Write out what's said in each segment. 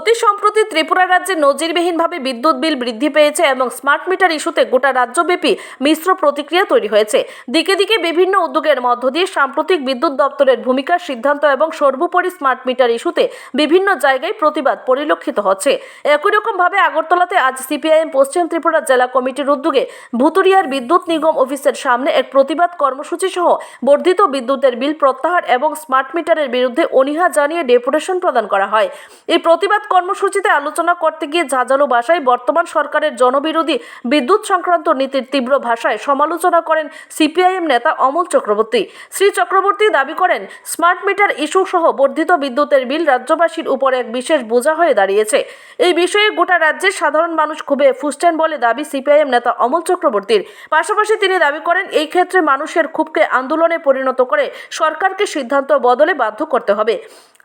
অতি সম্প্রতি ত্রিপুরা রাজ্যে নজিরবিহীনভাবে বিদ্যুৎ বিল বৃদ্ধি পেয়েছে এবং স্মার্ট মিটার ইস্যুতে গোটা রাজ্যব্যাপী মিশ্র প্রতিক্রিয়া তৈরি হয়েছে। দিকে দিকে বিভিন্ন উদ্যোগের মধ্য দিয়ে সাম্প্রতিক বিদ্যুৎ দপ্তরের ভূমিকা, সিদ্ধান্ত এবং সর্বোপরি স্মার্ট মিটার ইস্যুতে বিভিন্ন জায়গায় প্রতিবাদ পরিলক্ষিত হচ্ছে। একই রকমভাবে আগরতলাতে আজ সিপিআইএম পশ্চিম ত্রিপুরা জেলা কমিটির উদ্যোগে ভুতুরিয়ার বিদ্যুৎ নিগম অফিসের সামনে এক প্রতিবাদ কর্মসূচি সহ বর্ধিত বিদ্যুতের বিল প্রত্যাহার এবং স্মার্ট মিটারের বিরুদ্ধে অনীহা জানিয়ে ডেপুটেশন প্রদান করা হয়। এই প্রতিবাদ কর্মসূচিতে আলোচনা করতে গিয়ে ঝাঁঝালো ভাষায় বর্তমান সরকারের জনবিরোধী বিদ্যুৎ সংক্রান্ত নীতির তীব্র ভাষায় সমালোচনা করেন সিপিআইএম নেতা অমল চক্রবর্তী। শ্রী চক্রবর্তী দাবি করেন, স্মার্ট মিটার ইস্যু সহ বর্ধিত বিদ্যুতের বিল রাজ্যবাসীর উপর এক বিশেষ বোঝা হয়ে দাঁড়িয়েছে। এই বিষয়ে গোটা রাজ্যের সাধারণ মানুষ খুবই ফুসছেন বলে দাবি সিপিআইএম নেতা অমল চক্রবর্তীর। পাশাপাশি তিনি দাবি করেন, এই ক্ষেত্রে মানুষের ক্ষোভকে আন্দোলনে পরিণত করে সরকারকে সিদ্ধান্ত বদলে বাধ্য করতে হবে।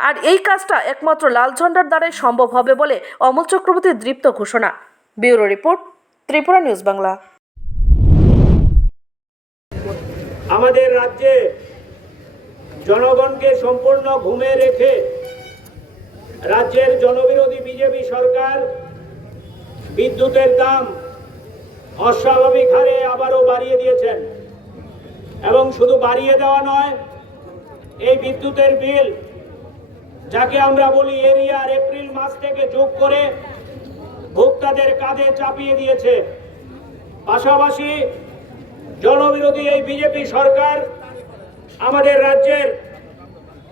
আর এই কাজটা একমাত্র লাল ঝন্ডার দ্বারাই সম্ভব হবে বলে অমল চক্রবর্তীর দৃপ্ত ঘোষণা। Bureau report, Tripura news Bangla. আমাদের রাজ্যে জনগণকে সম্পূর্ণ ঘুমে রেখে রাজ্যের জনবিরোধী বিজেপি সরকার বিদ্যুতের দাম অস্বাভাবিক হারে আবারও বাড়িয়ে দিয়েছেন। এবং শুধু বাড়িয়ে দেওয়া নয়, এই বিদ্যুতের বিল যাকে আমরা বলি এরিয়ার এপ্রিল মাস থেকে যোগ করে ভোক্তাদের কাঁধে চাপিয়ে দিয়েছে। পাশাপাশি জনবিরোধী এই বিজেপি সরকার আমাদের রাজ্যের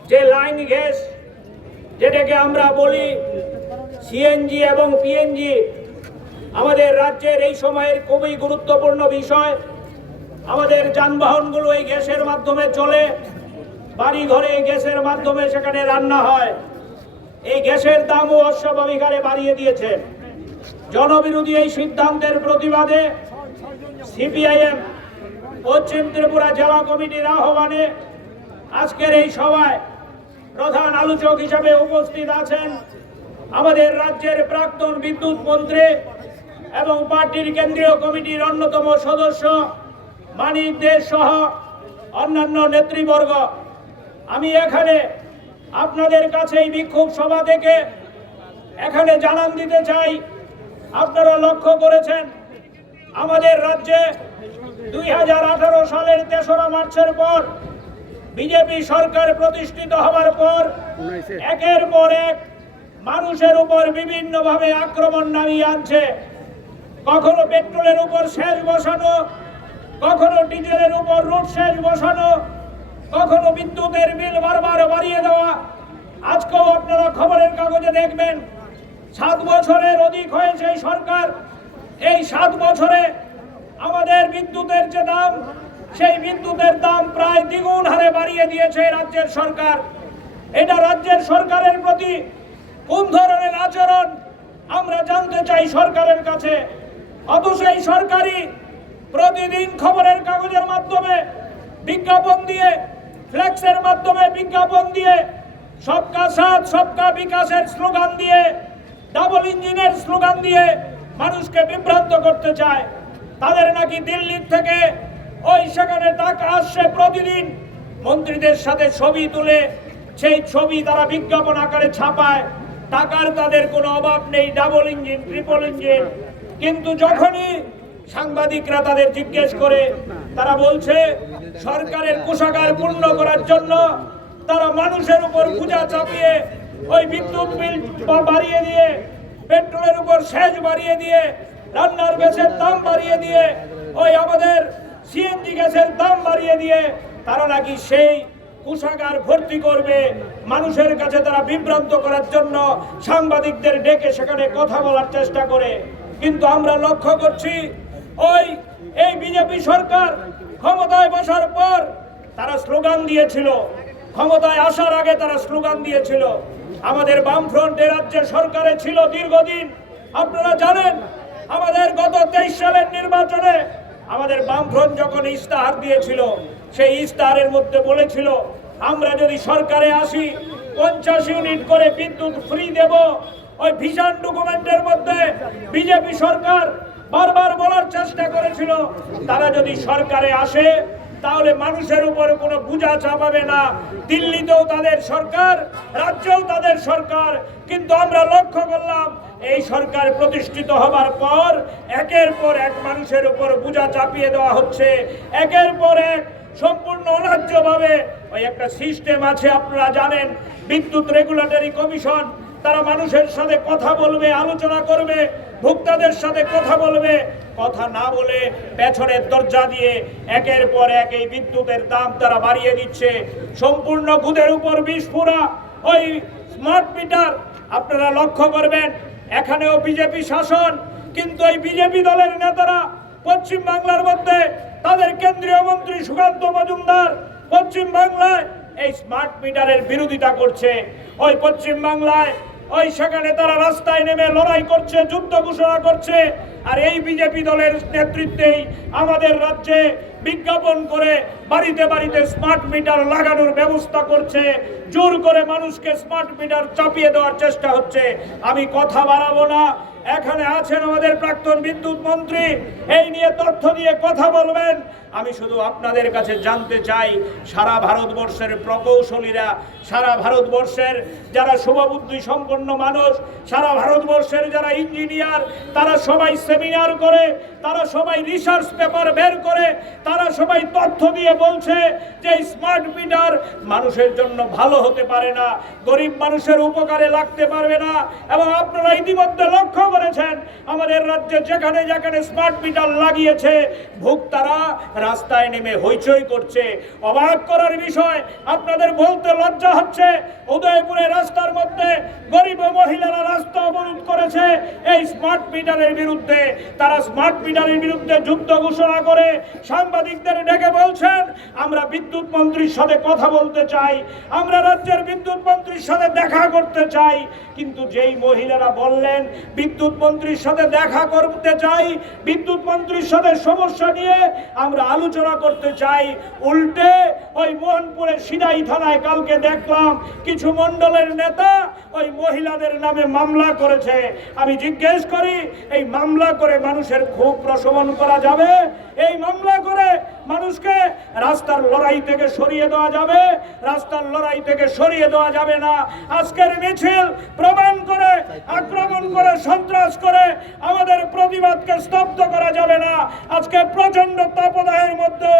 যে লাইন গ্যাস, যেটাকে আমরা বলি সিএনজি এবং পিএনজি, আমাদের রাজ্যের এই সময়ের খুবই গুরুত্বপূর্ণ বিষয়। আমাদের যানবাহনগুলো এই গ্যাসের মাধ্যমে চলে, বাড়ি ঘরে এই গ্যাসের মাধ্যমে সেখানে রান্না হয়। এই গ্যাসের দামও অস্বাভাবিক হারে বাড়িয়ে দিয়েছে। জনবিরোধী এই সিদ্ধান্তের প্রতিবাদে সিপিআইএম পশ্চিম ত্রিপুরা জেলা কমিটির আহ্বানে আজকের এই সভায় প্রধান আলোচক হিসাবে উপস্থিত আছেন আমাদের রাজ্যের প্রাক্তন বিদ্যুৎ মন্ত্রী এবং পার্টির কেন্দ্রীয় কমিটির অন্যতম সদস্য মানিক দে সহ অন্যান্য নেতৃবর্গ। আমি এখানে আপনাদের কাছে এই বিক্ষোভ সভা থেকে এখানে জানান দিতে চাই, আপনারা লক্ষ্য করেছেন আমাদের রাজ্যে 2018 সালের 3রা মার্চের পর বিজেপি সরকার প্রতিষ্ঠিত হওয়ার পর একের পর এক মানুষের উপর বিভিন্নভাবে আক্রমণ নামিয়ে আনছে। কখনো পেট্রোলের উপর সেচ বসানো, কখনো ডিজেলের উপর রুট সেচ বসানো, কখনো বিদ্যুতের বিল বারবার বাড়িয়ে দেওয়া। আজকেও আপনারা খবরের কাগজে দেখবেন 7 বছরের অধিক হয়েছে এই সরকার। এই 7 বছরে আমাদের বিদ্যুতের যে দাম, সেই বিদ্যুতের দাম প্রায় দ্বিগুণ হারে বাড়িয়ে দিয়েছে রাজ্যের সরকার। এটা রাজ্যের সরকারের প্রতি কোন ধরনের আচরণ আমরা জানতে চাই সরকারের কাছে। অথচ এই সরকারই প্রতিদিন খবরের কাগজের মাধ্যমে বিজ্ঞাপন দিয়ে, ফ্লেক্সের মাধ্যমে বিজ্ঞাপন দিয়ে, সবকা সাথ সবকা বিকাশের স্লোগান দিয়ে, ডাবল ইঞ্জিনের স্লোগান দিয়ে মানুষকে বিভ্রান্ত করতে চায়। তাদের নাকি দিল্লির থেকে সেখানে টাকা আসছে, প্রতিদিন মন্ত্রীদের সাথে ছবি তুলে সেই ছবি তারা বিজ্ঞাপন আকারে ছাপায়। টাকার তাদের কোনো অভাব নেই, ডাবল ইঞ্জিন, ট্রিপল ইঞ্জিন। কিন্তু যখনই সাংবাদিকরা তাদের জিজ্ঞেস করে, তারা বলছে সরকারের কোষাগার পূর্ণ করার জন্য তারা মানুষের উপর বোঝা চাপিয়ে ওই বিদ্যুৎ বিল বাড়িয়ে দিয়ে, পেট্রোলের উপর সেচ বাড়িয়ে দিয়ে, রান্নার গ্যাসের দাম বাড়িয়ে দিয়ে, আমাদের সিএনজি গ্যাসের দাম বাড়িয়ে দিয়ে তারা নাকি সেই কোষাগার ভর্তি করবে। মানুষের কাছে তারা বিভ্রান্ত করার জন্য সাংবাদিকদের ডেকে সেখানে কথা বলার চেষ্টা করে। কিন্তু আমরা লক্ষ্য করছি এই বিজেপি সরকার ক্ষমতায় বসার পর তারা স্লোগান দিয়েছিল, ক্ষমতায় আসার আগে তারা স্লোগান দিয়েছিল। আমাদের বামফ্রন্ট রাজ্যের সরকারে ছিল দীর্ঘদিন। আপনারা জানেন আমাদের গত 23 সালের নির্বাচনে আমাদের বামফ্রন্ট যখন ইস্তাহার দিয়েছিল, সেই ইস্তাহারের মধ্যে বলেছিল আমরা যদি সরকারে আসি 50 ইউনিট করে বিদ্যুৎ ফ্রি দেব। ভিশন ডকুমেন্টের মধ্যে বিজেপি সরকার বারবার বলার চেষ্টা করেছিল তারা যদি সরকারে আসে তাহলে মানুষের উপর কোনো বোঝা চাপাবে না। দিল্লিতেও তাদের সরকার, রাজ্যেও তাদের সরকার, কিন্তু আমরা লক্ষ্য করলাম এই সরকার প্রতিষ্ঠিত হবার পর একের পর এক মানুষের উপর বোঝা চাপিয়ে দেওয়া হচ্ছে, একের পর এক সম্পূর্ণ অন্যায্যভাবে। ওই একটা সিস্টেম আছে, আপনারা জানেন, বিদ্যুৎ রেগুলেটরি কমিশন, তারা মানুষের সাথে কথা বলবে, আলোচনা করবে, ভোক্তাদের সাথে কথা বলবে, কথা না বলে পেছনের দরজা দিয়ে একের পর এক এই বিদ্যুতের দাম তারা বাড়িয়ে দিচ্ছে। সম্পূর্ণ গুদের উপর বিষ ফোঁড়া ওই স্মার্ট মিটার। আপনারা লক্ষ্য করবেন এখানেও বিজেপি শাসন, কিন্তু এই বিজেপি দলের নেতারা পশ্চিম বাংলার মধ্যে তাদের কেন্দ্রীয় মন্ত্রী সুকান্ত মজুমদার পশ্চিম বাংলায় এই স্মার্ট মিটারের বিরোধিতা করছে। ওই পশ্চিম বাংলায় ওই সেখানে তারা রাস্তায় নেমে লড়াই করছে, যুদ্ধ ঘোষণা করছে। আর এই বিজেপি দলের নেতৃত্বেই আমাদের রাজ্যে বিজ্ঞাপন করে বাড়িতে বাড়িতে স্মার্ট মিটার লাগানোর ব্যবস্থা করছে, জোর করে মানুষকে স্মার্ট মিটার চাপিয়ে দেওয়ার চেষ্টা হচ্ছে। আমি কথা বাড়াবো না, এখানে আছেন আমাদের প্রাক্তন বিদ্যুৎ মন্ত্রী, এই নিয়ে তথ্য দিয়ে কথা বলবেন। আমি শুধু আপনাদের কাছে জানতে চাই, সারা ভারতবর্ষের প্রকৌশলীরা, সারা ভারতবর্ষের যারা শুভবুদ্ধি সম্পন্ন মানুষ, সারা ভারতবর্ষের যারা ইঞ্জিনিয়ার, তারা সবাই সেমিনার করে, তারা সবাই রিসার্চ পেপার বের করে, তারা সবাই তথ্য দিয়ে বলছে যে স্মার্ট মিটার মানুষের জন্য ভালো হতে পারে না, গরিব মানুষের উপকারে লাগতে পারবে না। এবং আপনারা ইতিমধ্যে লক্ষ্য করেছেন আমাদের রাজ্যে যেখানে যেখানে স্মার্ট মিটার লাগিয়েছে, ভোক্তারা রাস্তায় নেমে হইচই করছে। অবাক করার বিষয়, আপনাদের বলতে লজ্জা হচ্ছে, উদয়পুরে রাস্তার মধ্যে গরিব মহিলারা রাস্তা অবরোধ করেছে এই স্মার্ট মিটারের বিরুদ্ধে। তারা স্মার্ট মিটারের বিরুদ্ধে যুদ্ধ ঘোষণা করে সাংবাদিকদের ডেকে বলছেন, আমরা বিদ্যুৎ মন্ত্রীর সাথে কথা বলতে চাই, আমরা রাজ্যের বিদ্যুৎ মন্ত্রীর সাথে দেখা করতে চাই। কিন্তু যেই মহিলারা বললেন বিদ্যুৎ মন্ত্রীর সাথে দেখা করতে চাই, বিদ্যুৎ মন্ত্রীর সাথে সমস্যা নিয়ে আমরা আলোচনা করতে চাই, উল্টে ওই মোহনপুরের সিরাই থানায় কালকে দেখলাম কিছু মণ্ডলের নেতা ওই মহিলাদের নামে মামলা করেছে। আমি জিজ্ঞেস করি, এই মামলা করে মানুষের ক্ষোভ প্রশমন করা যাবে? এই মামলা করে মানুষকে রাস্তার লড়াই থেকে সরিয়ে দেওয়া যাবে? রাস্তার লড়াই থেকে সরিয়ে দেওয়া যাবে না। আজকের মিছিল প্রমাণ করে, আক্রমণ করে, সন্ত্রাস করে আমাদের প্রতিবাদকে স্তব্ধ করা যাবে না। আজকে প্রচন্ড তাপদাহের মধ্যে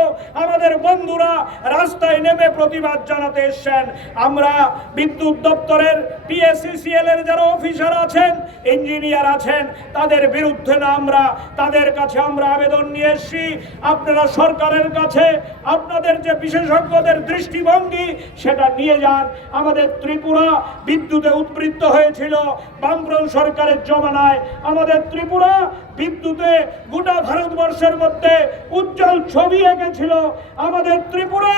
আমাদের বন্ধুরা রাস্তায় নেমে প্রতিবাদ জানাতে এসেছেন। আমরা বিদ্যুৎ দপ্তরের PSECL এর যারা অফিসার আছেন, ইঞ্জিনিয়ার আছেন, তাদের বিরুদ্ধে না, আমরা তাদের কাছে আমরা আবেদন নিয়ে এসেছি, আপনারা সরকারের কাছে আপনাদের যে বিশেষজ্ঞদের দৃষ্টিভঙ্গি সেটা নিয়ে যান। আমাদের ত্রিপুরা বিদ্যুতে উদ্বৃত্ত হয়েছিল বামফ্রন্ট সরকারের জমানায়, আমাদের ত্রিপুরা বিদ্যুতে গোটা ভারতবর্ষের মধ্যে উজ্জ্বল ছবি এঁকেছিল। আমাদের ত্রিপুরা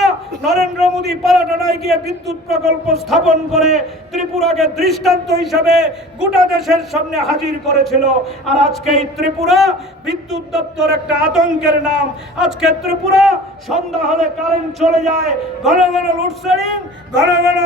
নরেন্দ্র মোদী পালাটানায় গিয়ে বিদ্যুৎ প্রকল্প স্থাপন করে ত্রিপুরাকে দৃষ্টান্ত হিসাবে গোটা দেশের সামনে হাজির করেছিল। আর আজকে এই ত্রিপুরা বিদ্যুৎ দপ্তর একটা আতঙ্কের নাম। আজকে ত্রিপুরা সন্ধ্যা হলে কারেন্ট চলে যায়, ঘন ঘন লোডশেডিং, ঘন ঘন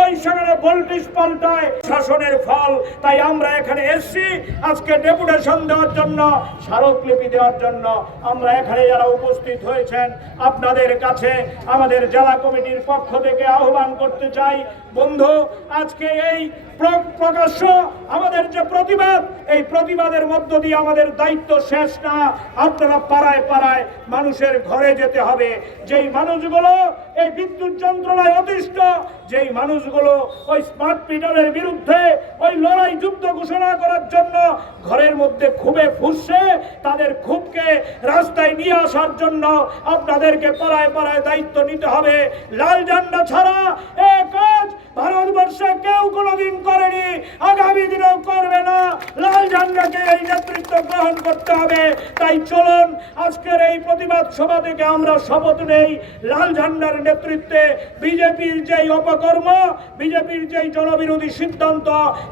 ওই সেখানে ভোল্টেজ পাল্টায়, শাসনের ফল। তাই আমরা এখানে এসছি আজকে ডেপুটেশন দেওয়ার জন্য, স্মারকলিপি দেওয়ার জন্য। আমরা এখানে যারা উপস্থিত হয়েছেন আপনাদের কাছে আমাদের জেলা কমিটির পক্ষ থেকে আহ্বান করতে চাই, বন্ধু, আজকে এই প্রকাশ্য আমাদের যে প্রতিবাদ, এই প্রতিবাদের মধ্য দিয়ে আমাদের দায়িত্ব শেষ না। আপনারা পাড়ায় পাড়ায় মানুষের ঘরে যেতে হবে। যেই মানুষগুলো এই বিদ্যুৎ যন্ত্রণায় অতিষ্ঠ, যেই মানুষগুলো ওই স্মার্ট মিটারের বিরুদ্ধে ওই লড়াই যুদ্ধ ঘোষণা করার জন্য ঘরের মধ্যে ক্ষোভে ফুঁসছে, তাদের ক্ষোভকে রাস্তায় নিয়ে আসার জন্য আপনাদেরকে পাড়ায় পাড়ায় দায়িত্ব নিতে হবে। লাল ঝান্ডা ছাড়া এই কাজ ভারতবর্ষে কেউ কোনোদিন করেনি, আগামী দিনেও করবে না। লাল ঝান্ডাকে এই নেতৃত্ব গ্রহণ করতে হবে। তাই চলুন আজকের এই প্রতিবাদ সভা থেকে আমরা শপথ নেই, লাল ঝান্ডার নেতৃত্বে বিজেপির যেই অপকর্ম, বিজেপির যেই জনবিরোধী সিদ্ধান্ত,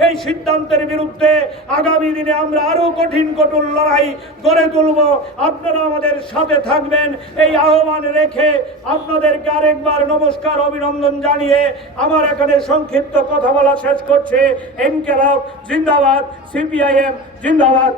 এই সিদ্ধান্তের বিরুদ্ধে আগামী দিনে আমরা আরো কঠিন কঠোর লড়াই গড়ে তুলব। আপনারা আমাদের সাথে থাকবেন এই আহ্বান রেখে আপনাদেরকে আরেকবার নমস্কার, অভিনন্দন জানিয়ে আমার এখানে সংক্ষিপ্ত কথা বলা শেষ করছে। ইনকিলাব জিন্দাবাদ, CPIM জিন্দাবাদ।